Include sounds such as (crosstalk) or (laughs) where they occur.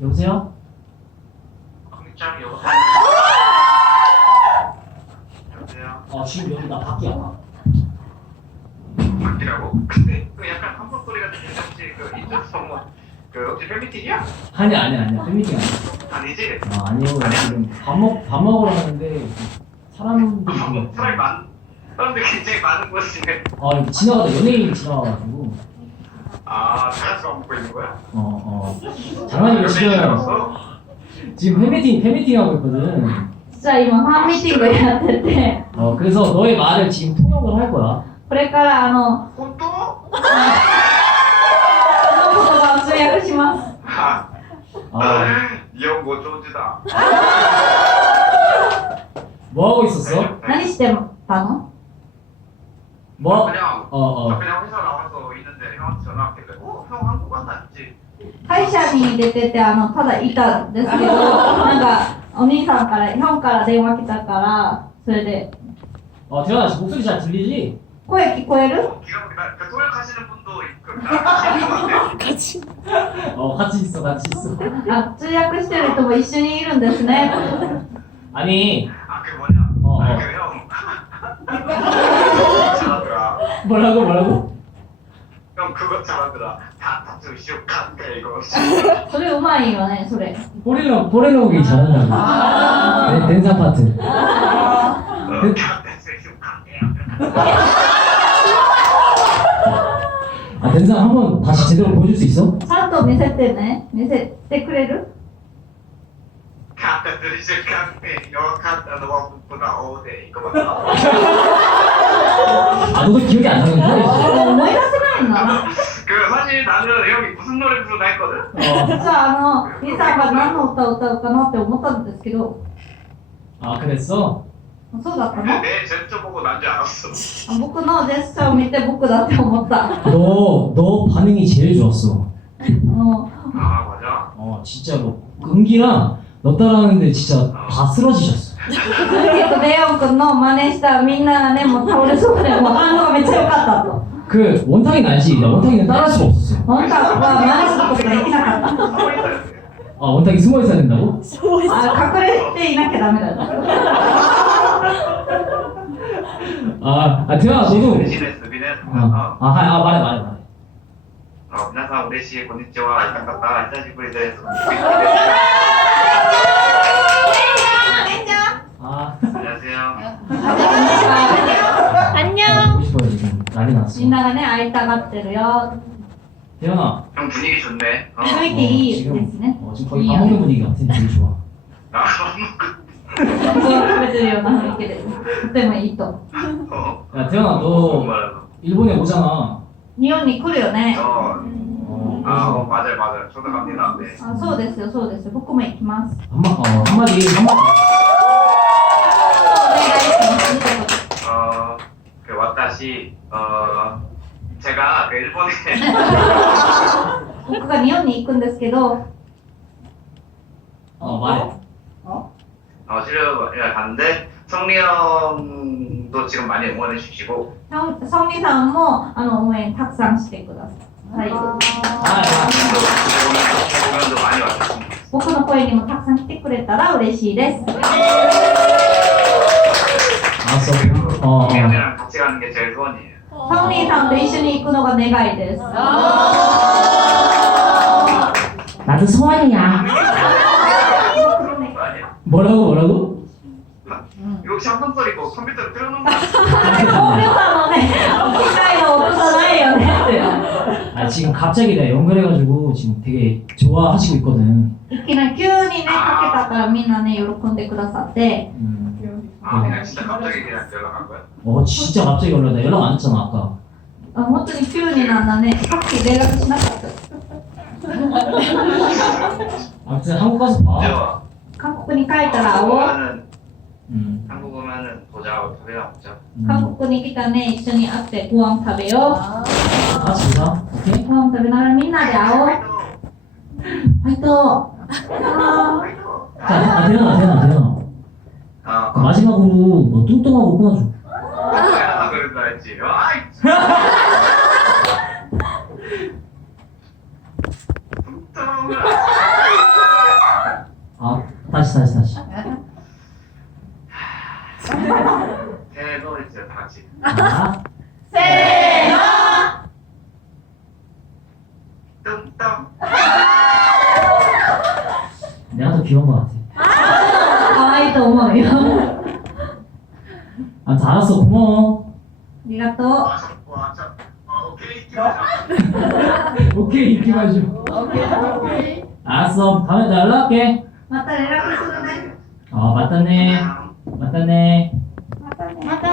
여보세요? 공장 여보세요? 여보세요? 어 지금 여기 나 밖이야 바뀌라고? 근데 그 약간 한국 소리 같은 게 혹시 그 인터넷 성원 그 혹시 팬미팅이야? 아니 아니 아니야 팬미팅 아니야 아니지? 아 아니요 나 지금 밥, 먹, 밥 먹으러 뭐, 좀 (laughs) 사람이 많 사람들 굉장히 많은 곳이네 어 이렇게 지나가다 연예인 지나가가지고 아 다같이 밥 먹고 있는 거야? 어어 장난이고 지금 알았어? 지금 팬미팅 팬미팅 하고 있거든 実は今ファンミーティングやってて 어 그래서 너의 말을 지금 통역을 할 거야 これからあの本当? その言葉を通訳します 아, 아 이형고 조지다 뭐 하고 있었어? 何してたの 뭐? 그냥 어어 그냥 회사 나와 서 있는데 형한테 전화 왔길래 어? 형 한국 왔나 했지 会社に出ててあのただいたんですけどなんかお兄さんからヒョンから電話来たからそれで 어 대현아 지금 목소리 잘 들리지? 声聞こえる 어, 기가 막히다 그 통역하시는 분도 있고 나랑 같이 있는 것 같아 어 같이 있어 같이 있어 あ通訳してる人も一緒にいるんですね 아니 아 그게 뭐냐? 어, 아 어. 그형 잘하더라 뭐라고 뭐라고? 형 그거 잘하더라 다 다투 시오칸데 이거 それうまいよねそれ 포레노 포레노기 잘한다고 네, 댄상 파트 어, 다투 시오칸데 아 댄상 한번 다시 제대로 보여줄 수 있어? ちゃんと見せてね見せてくれる 다투 시오칸데 이거 칸다 너가 붙구나 오데 이거 맞나? 아 너도 기억이 안 나는구나 思い出せ ないんだな 그 사실 나는 형이 무슨 노래 부르나 했거든? 어. 実はあの兄さんが何の歌を歌うかなって思ったんですけど 아 그랬어? そうだったの 근데 내 제스처 보고 난 줄 알았어 あ僕のジェスチャーを見て僕だって思った。 너, 너 반응이 제일 좋았어 も 아 맞아? 어 진짜로 은기랑 너 따라하는데 진짜 다 쓰러지셨어 う、ケイとレオン君の真似したみんながね、もう倒れそうで、もう反応がめっちゃ良かったと。 그 원탁이는 알지? 나 원탁이는 따라할 수가 없었어 本当は真似することができなかっ 숨어 있어야 돼 아 원탁이 숨어 있어야 된다고? た。あ、隠れていなきゃダメだった。 아, 아 대현아 너도 미네스 미네스 어, 아, 아, 아 말해 말해 말해 어, 皆さん嬉しいこんにちは。いたかった久しぶりです。 난리 났어. 지나가네 아이따가 때려요. 태연아. 형 분위기 좋네. 어. 아, 어, 화이팅. 지금- 됐네. 어, 지금 거의 밥 먹는 분위기 같아. 되게 좋아. 아, (laughs) 뭐, 그래들이나 이렇게 돼. 그때만 이또. 야, 태연아, 너 일본에 오잖아. 니온 니코리오네. 어. 아, 어, 맞아 맞아. 저도 갑니다. 네. 아, 소우 됐어요, 소우 됐어요. 복구만 이키마스. 어, 한마디, 한마디. 그 와타시, 어, 제가 그 일본에 僕が日本に行くんですけど、 어 말해 어, 실력을 갔는데 성리 형도 지금 많이 응원해 주시고 ソンソンリさんもあの応援たくさんしてください。 아, 야. 공연도, 공연도 많이 와주시고 僕の声にもたくさん来てくれたら嬉しいです。 알았어 어, 어. 성리 형이랑 같이 가는 게 제일 소원이에요. ソンリーさんと一緒に行くのが願いです。 나도 소원이야 그런 거 아니야? 뭐라고 뭐라고? 이거 혹시 한번 소리고 컴퓨터로 틀어놓은 거 아니야? コンピューターのね、機械の音じゃないよね아 지금 갑자기 내가 연결해가지고 지금 되게 좋아하시고 있거든 って。いきなり急にね、かけたからみんなね、喜んでくださって、 음. 아 그냥 진짜 갑자기 그냥 연락한 거야? 어 진짜 갑자기 연락 나 연락 안 했잖아 아까 あ本当に急になんだね、さっき連絡しなかった。 아무튼 한국 가서 봐 저 韓国に帰ったら 한국 会おう。 오면은 음. 한국 오면은 보자 밥이나 먹자. 음. 韓国に来たね、一緒に会ってご飯食べよ 같이 보자 오케이? う。ご飯食べながらみんなで会おう。 파이터, ファイトあ 파이터. 자 아, 대현아 대현아 대현아 아, 그 마지막으로 너 뚱뚱하고 끊어줘 하나 그런다 했지. 아이. 뚱뚱아. 다시 다시 다시. 대노 이제 다 같이. 자, せーの 뚱땅. 내가 더 귀여운 것 같아. 있다 오마예요. 아, 다 알았어. 고마워. 네가 또 아, 와, 참. 오케이. 이렇게 가죠. 오케이. 알았어. 다음에 또 연락할게. 맞다 연락했었는데. 어, 맞다네. 맞다네. 맞다 맞다